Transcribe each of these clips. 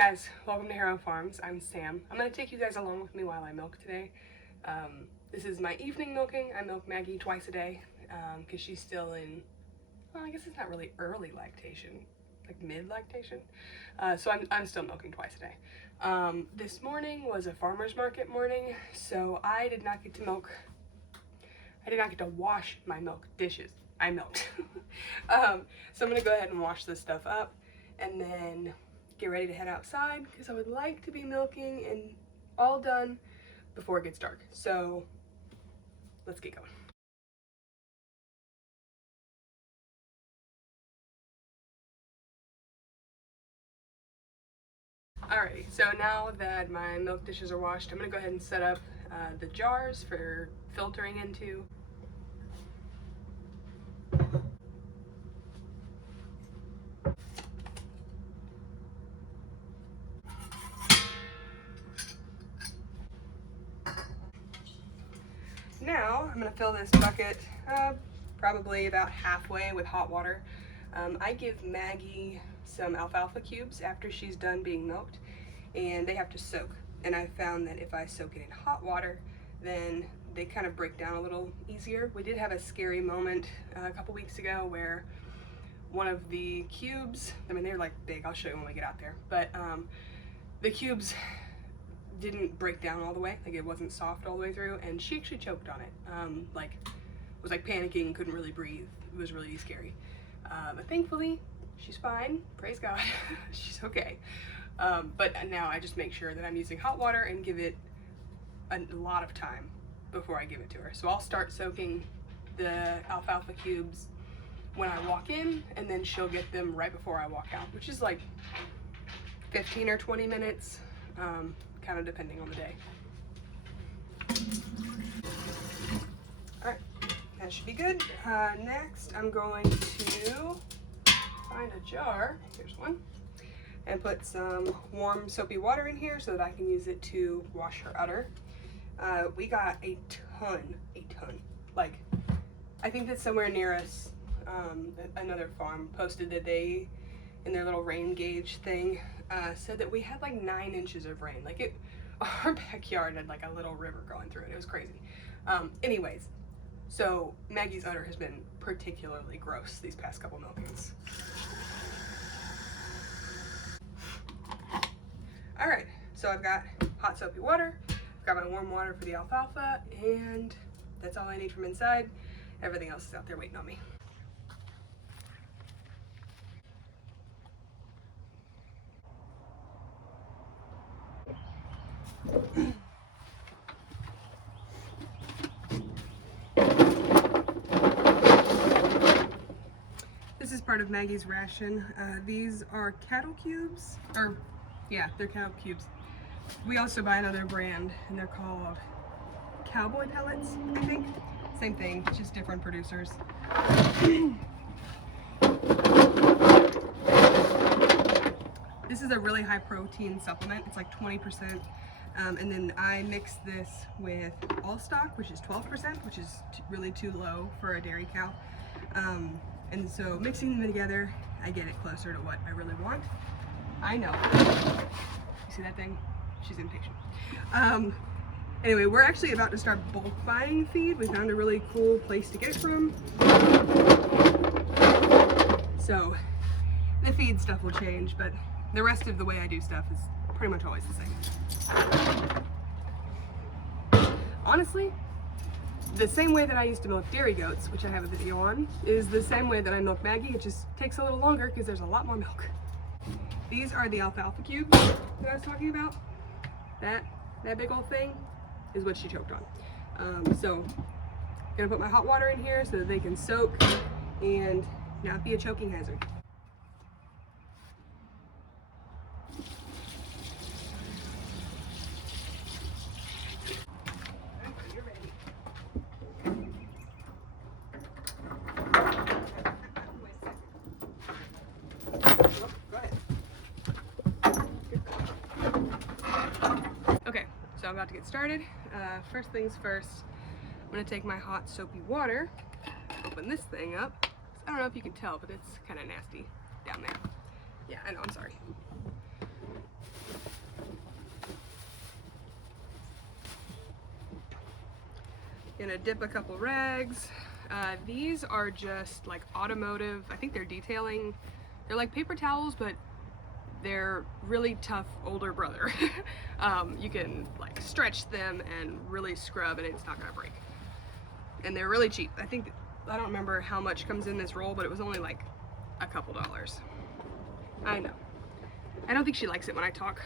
guys, welcome to Harrow Farms. I'm Sam. I'm going to take you guys along with me while I milk today. This is my evening milking. I milk Maggie twice a day because she's still in, well, I guess it's not really early lactation, like mid-lactation. So I'm still milking twice a day. This morning was a farmer's market morning, so I did not get to milk. I did not get to wash my milk dishes. I milked. So I'm going to go ahead and wash this stuff up and then get ready to head outside because I would like to be milking and all done before it gets dark. So let's get going. Alrighty, so now that my milk dishes are washed, I'm gonna go ahead and set up the jars for filtering into. Now I'm gonna fill this bucket probably about halfway with hot water. I give Maggie some alfalfa cubes after she's done being milked, and they have to soak. And I found that if I soak it in hot water, then they kind of break down a little easier. We did have a scary moment a couple weeks ago where one of the cubes, I mean they're like big, I'll show you when we get out there, but the cubes didn't break down all the way, like it wasn't soft all the way through, and she actually choked on it. Like was like panicking, couldn't really breathe. It was really scary. But thankfully she's fine, praise God. She's okay. But now I just make sure that I'm using hot water and give it a lot of time before I give it to her. So I'll start soaking the alfalfa cubes when I walk in, and then she'll get them right before I walk out, which is like 15 or 20 minutes, kind of depending on the day. All right, that should be good. Next, I'm going to find a jar, here's one, and put some warm soapy water in here so that I can use it to wash her udder. We got a ton. Like, I think that somewhere near us, another farm posted that they, in their little rain gauge thing, said that we had like 9 inches of rain. Like our backyard had like a little river going through it. It was crazy. Anyways, so Maggie's udder has been particularly gross these past couple milkings. All right, so I've got hot soapy water, I've got my warm water for the alfalfa, and that's all I need from inside. Everything else is out there waiting on me. This is part of Maggie's ration. These are cattle cubes, or yeah, they're cattle cubes. We also buy another brand, and they're called cowboy pellets, I think. Same thing, just different producers. This is a really high protein supplement. It's like 20%. And then I mix this with all stock, which is 12%, which is really too low for a dairy cow. And so mixing them together, I get it closer to what I really want. I know. You see that thing? She's impatient. Anyway, we're actually about to start bulk buying feed. We found a really cool place to get it from. So the feed stuff will change, but the rest of the way I do stuff is pretty much always the same. Honestly, the same way that I used to milk dairy goats, which I have a video on, is the same way that I milk Maggie. It just takes a little longer because there's a lot more milk. These are the alfalfa cubes that I was talking about. That big old thing is what she choked on. So I'm gonna put my hot water in here so that they can soak and not be a choking hazard. Okay, so I'm about to get started. First things first, I'm gonna take my hot soapy water, open this thing up. I don't know if you can tell, but it's kind of nasty down there. Yeah, I know, I'm sorry. Gonna dip a couple rags. These are just like automotive, I think they're detailing. They're like paper towels, but they're really tough older brother. You can like stretch them and really scrub and it's not gonna break. And they're really cheap. I don't remember how much comes in this roll, but it was only like a couple dollars. I know. I don't think she likes it when I talk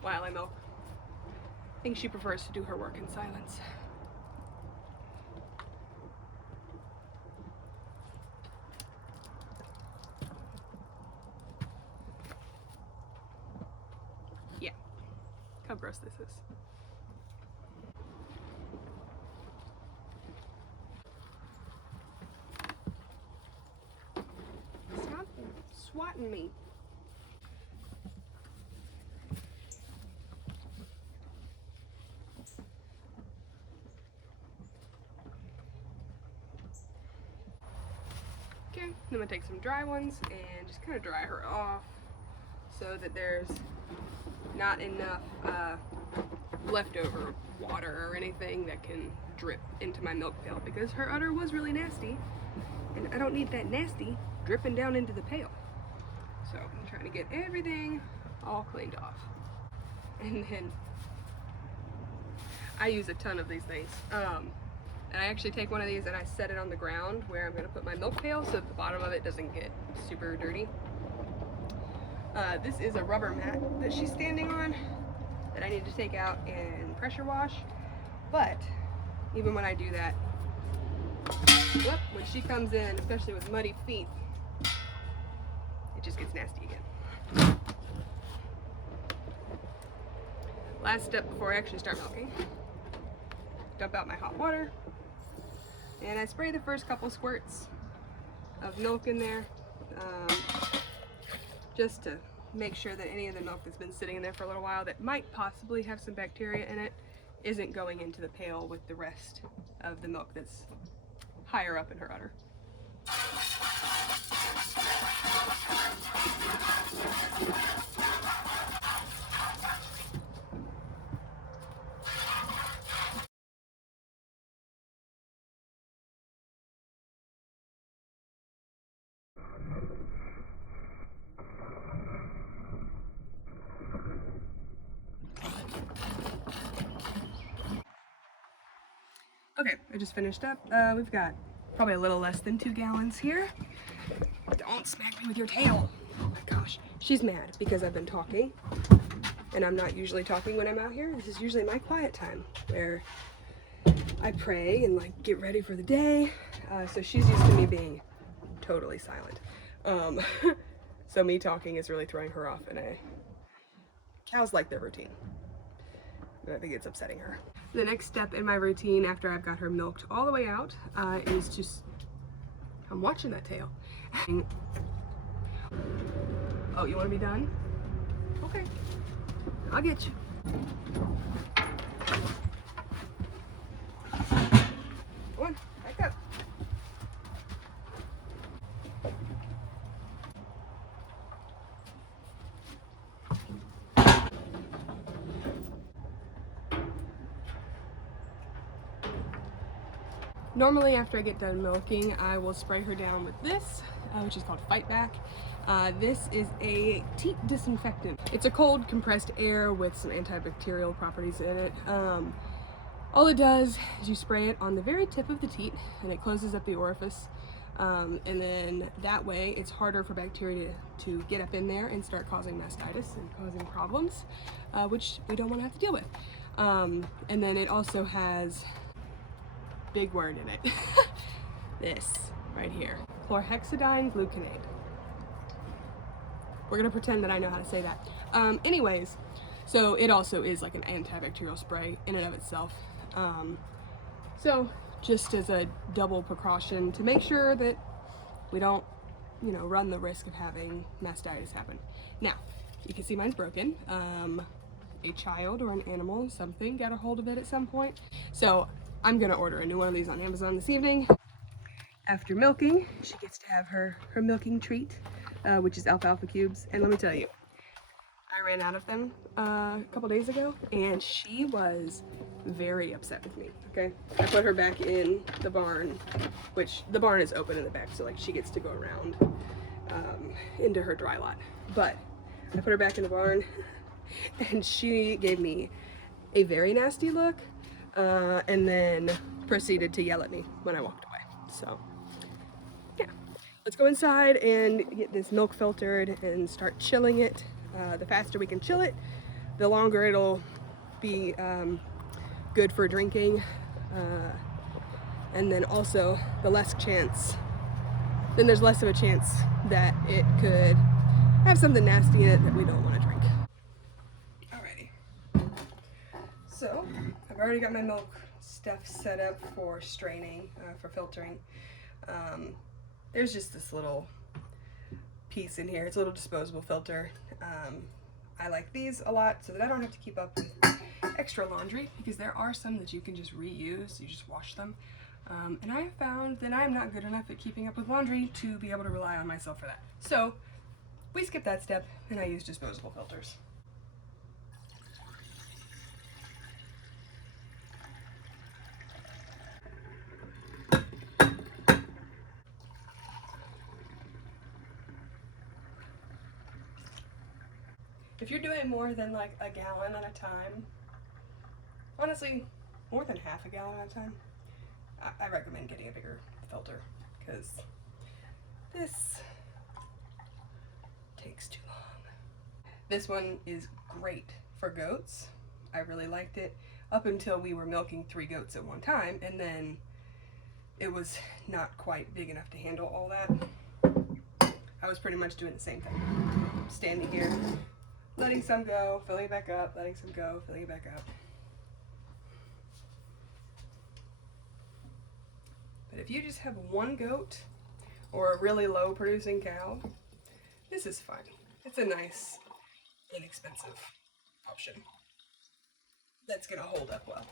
while I milk. I think she prefers to do her work in silence. Yeah, how gross this is. Stop swatting me. Okay, then I'm gonna take some dry ones and just kind of dry her off so that there's not enough leftover water or anything that can drip into my milk pail, because her udder was really nasty and I don't need that nasty dripping down into the pail. So I'm trying to get everything all cleaned off. And then I use a ton of these things. And I actually take one of these and I set it on the ground where I'm gonna put my milk pail so that the bottom of it doesn't get super dirty. This is a rubber mat that she's standing on that I need to take out and pressure wash. But even when I do that, when she comes in, especially with muddy feet, it just gets nasty again. Last step before I actually start milking, dump out my hot water, and I spray the first couple squirts of milk in there, just to make sure that any of the milk that's been sitting in there for a little while that might possibly have some bacteria in it isn't going into the pail with the rest of the milk that's higher up in her udder. Okay, I just finished up. We've got probably a little less than 2 gallons here. Don't smack me with your tail. Oh my gosh. She's mad because I've been talking, and I'm not usually talking when I'm out here. This is usually my quiet time where I pray and like get ready for the day. So she's used to me being totally silent. So me talking is really throwing her off, and cows like their routine. And I think it's upsetting her. The next step in my routine after I've got her milked all the way out is just, I'm watching that tail. Oh, you want to be done? Okay, I'll get you. Come on, back up. Normally after I get done milking, I will spray her down with this, which is called Fight Back. This is a teat disinfectant. It's a cold compressed air with some antibacterial properties in it. All it does is you spray it on the very tip of the teat and it closes up the orifice. And then that way it's harder for bacteria to get up in there and start causing mastitis and causing problems, which we don't want to have to deal with. And then it also has, big word in it, this right here, chlorhexidine gluconate. We're gonna pretend that I know how to say that. Anyways, so it also is like an antibacterial spray in and of itself. So just as a double precaution to make sure that we don't, run the risk of having mastitis happen. Now, you can see mine's broken. A child or an animal or something got a hold of it at some point. So I'm gonna order a new one of these on Amazon this evening. After milking, she gets to have her milking treat, which is alfalfa cubes. And let me tell you, I ran out of them a couple days ago, and she was very upset with me. Okay, I put her back in the barn, which the barn is open in the back, so like she gets to go around into her dry lot. But I put her back in the barn, and she gave me a very nasty look, and then proceeded to yell at me when I walked away. So yeah, let's go inside and get this milk filtered and start chilling it. The faster we can chill it, the longer it'll be good for drinking, and then also the less chance, then there's less of a chance that it could have something nasty in it that we don't want to drink. Alrighty, so I've already got my milk stuff set up for straining, for filtering. There's just this little piece in here. It's a little disposable filter. I like these a lot so that I don't have to keep up with extra laundry, because there are some that you can just reuse, you just wash them. And I have found that I'm not good enough at keeping up with laundry to be able to rely on myself for that. So we skip that step and I use disposable filters. If you're doing more than like a gallon at a time, honestly, more than half a gallon at a time, I recommend getting a bigger filter, because this takes too long. This one is great for goats. I really liked it up until we were milking 3 goats at one time, and then it was not quite big enough to handle all that. I was pretty much doing the same thing. Standing here, letting some go, filling it back up, letting some go, filling it back up. But if you just have one goat or a really low producing cow, this is fine. It's a nice, inexpensive option that's gonna hold up well.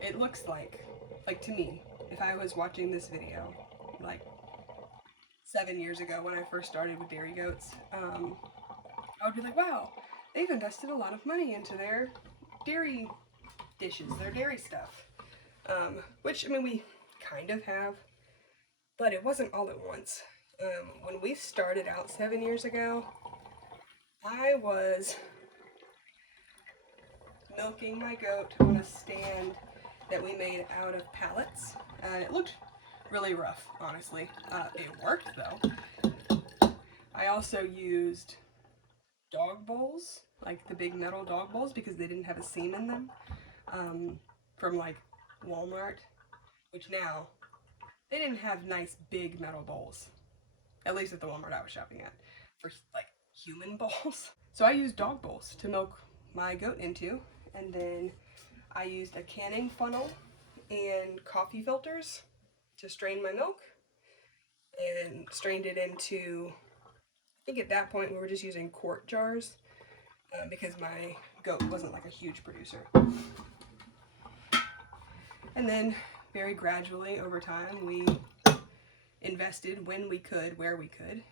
It looks like to me, if I was watching this video like 7 years ago when I first started with dairy goats, I would be like, wow, they've invested a lot of money into their dairy dishes, their dairy stuff. Which, I mean, we kind of have, but it wasn't all at once. When we started out 7 years ago, I was milking my goat on a stand that we made out of pallets, and it looked really rough, honestly. It worked though. I also used dog bowls, like the big metal dog bowls, because they didn't have a seam in them, from like Walmart, which now, they didn't have nice big metal bowls, at least at the Walmart I was shopping at, for like human bowls. So I used dog bowls to milk my goat into, and then I used a canning funnel and coffee filters to strain my milk, and strained it into, I think at that point we were just using quart jars, because my goat wasn't like a huge producer. And then very gradually over time we invested when we could, where we could.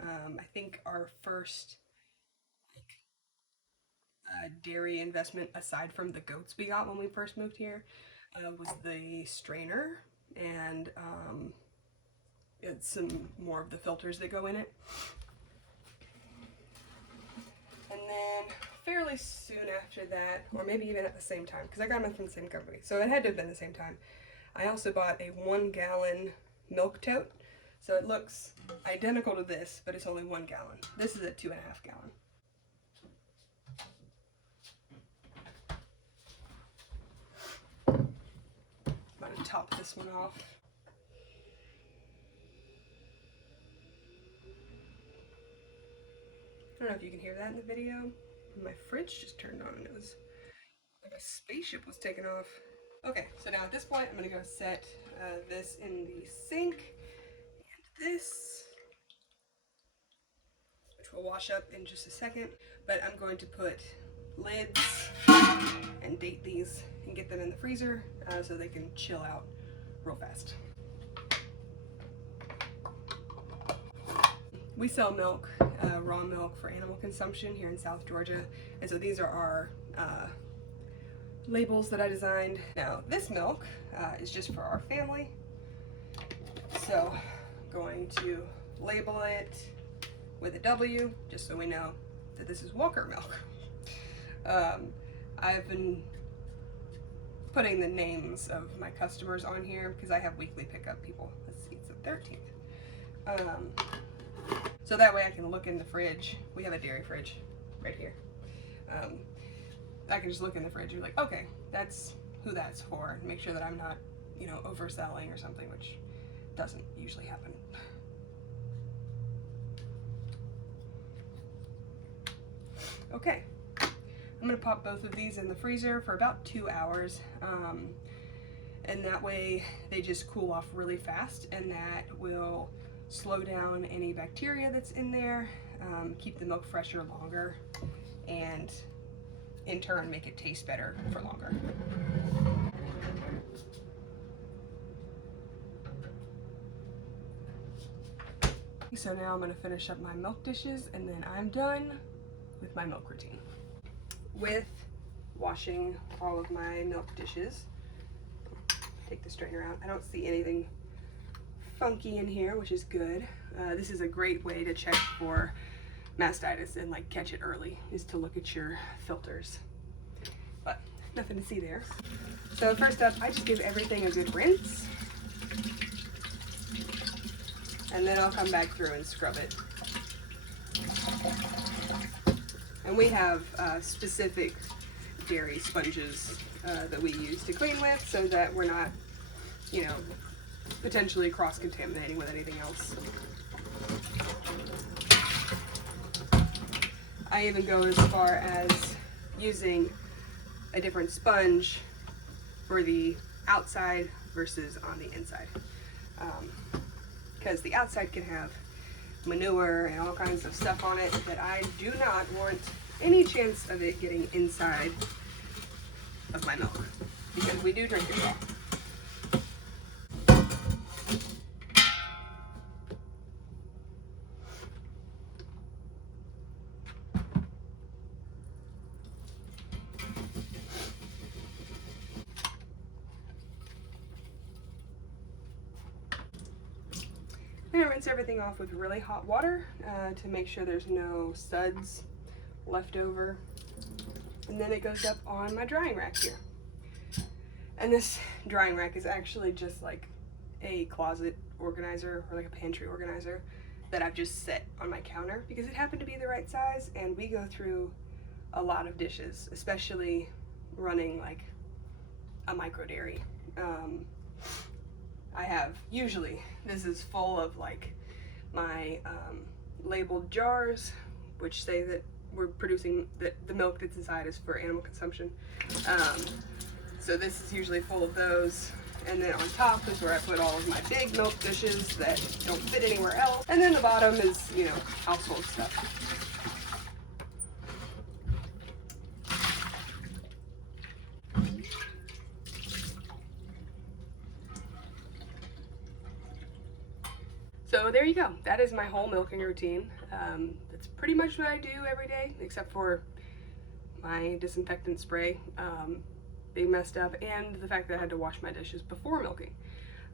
I think our first dairy investment, aside from the goats we got when we first moved here, was the strainer, and it's some more of the filters that go in it. And then fairly soon after that, or maybe even at the same time, because I got them from the same company, so it had to have been the same time, I also bought a 1 gallon milk tote. So it looks identical to this, but it's only 1 gallon. This is a 2.5 gallon. I'm going to top this one off. I don't know if you can hear that in the video. My fridge just turned on and it was like a spaceship was taking off. Okay, so now at this point I'm going to go set this in the sink, and this, which will wash up in just a second, but I'm going to put lids and date these and get them in the freezer so they can chill out real fast. we sell milk, raw milk for animal consumption here in South Georgia, and so these are our labels that I designed. Now this milk is just for our family, so I'm going to label it with a W just so we know that this is Walker milk. I've been putting the names of my customers on here because I have weekly pickup people. Let's see, it's the 13th. So that way I can look in the fridge. We have a dairy fridge right here. I can just look in the fridge and be like, okay, that's who that's for, and make sure that I'm not, you know, overselling or something, which doesn't usually happen. Okay, I'm gonna pop both of these in the freezer for about 2 hours, and that way they just cool off really fast, and that will slow down any bacteria that's in there, keep the milk fresher longer, and in turn make it taste better for longer. So now I'm going to finish up my milk dishes, and then I'm done with my milk routine. With washing all of my milk dishes, take the strainer out. I don't see anything funky in here, which is good. This is a great way to check for mastitis and like catch it early, is to look at your filters. But nothing to see there. So first up, I just give everything a good rinse, and then I'll come back through and scrub it. And we have specific dairy sponges that we use to clean with, so that we're not, you know, potentially cross-contaminating with anything else. I even go as far as using a different sponge for the outside versus on the inside, because the outside can have manure and all kinds of stuff on it that I do not want any chance of it getting inside of my milk, because we do drink it raw. I'm gonna rinse everything off with really hot water to make sure there's no suds left over. And then it goes up on my drying rack here. And this drying rack is actually just like a closet organizer or like a pantry organizer that I've just set on my counter because it happened to be the right size, and we go through a lot of dishes, especially running like a micro dairy. I have, usually, this is full of like my labeled jars, which say that we're producing, that the milk that's inside is for animal consumption. So this is usually full of those. And then on top is where I put all of my big milk dishes that don't fit anywhere else. And then the bottom is, you know, household stuff. So there you go. That is my whole milking routine. That's pretty much what I do every day, except for my disinfectant spray being messed up, and the fact that I had to wash my dishes before milking.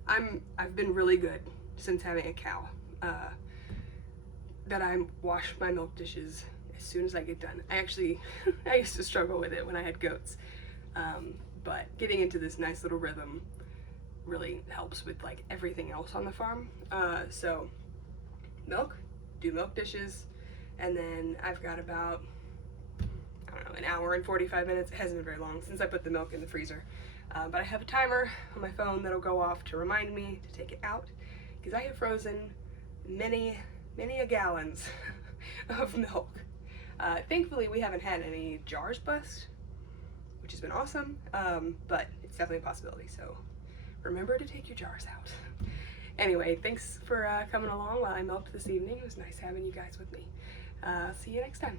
I've been really good since having a cow, that I wash my milk dishes as soon as I get done. I used to struggle with it when I had goats, but getting into this nice little rhythm really helps with like everything else on the farm. So milk, do milk dishes, and then I've got about, I don't know, an hour and 45 minutes. It hasn't been very long since I put the milk in the freezer, but I have a timer on my phone that'll go off to remind me to take it out, because I have frozen many a gallons of milk. Thankfully we haven't had any jars bust, which has been awesome, but it's definitely a possibility, so remember to take your jars out. Anyway, thanks for coming along while I milked this evening. It was nice having you guys with me. See you next time.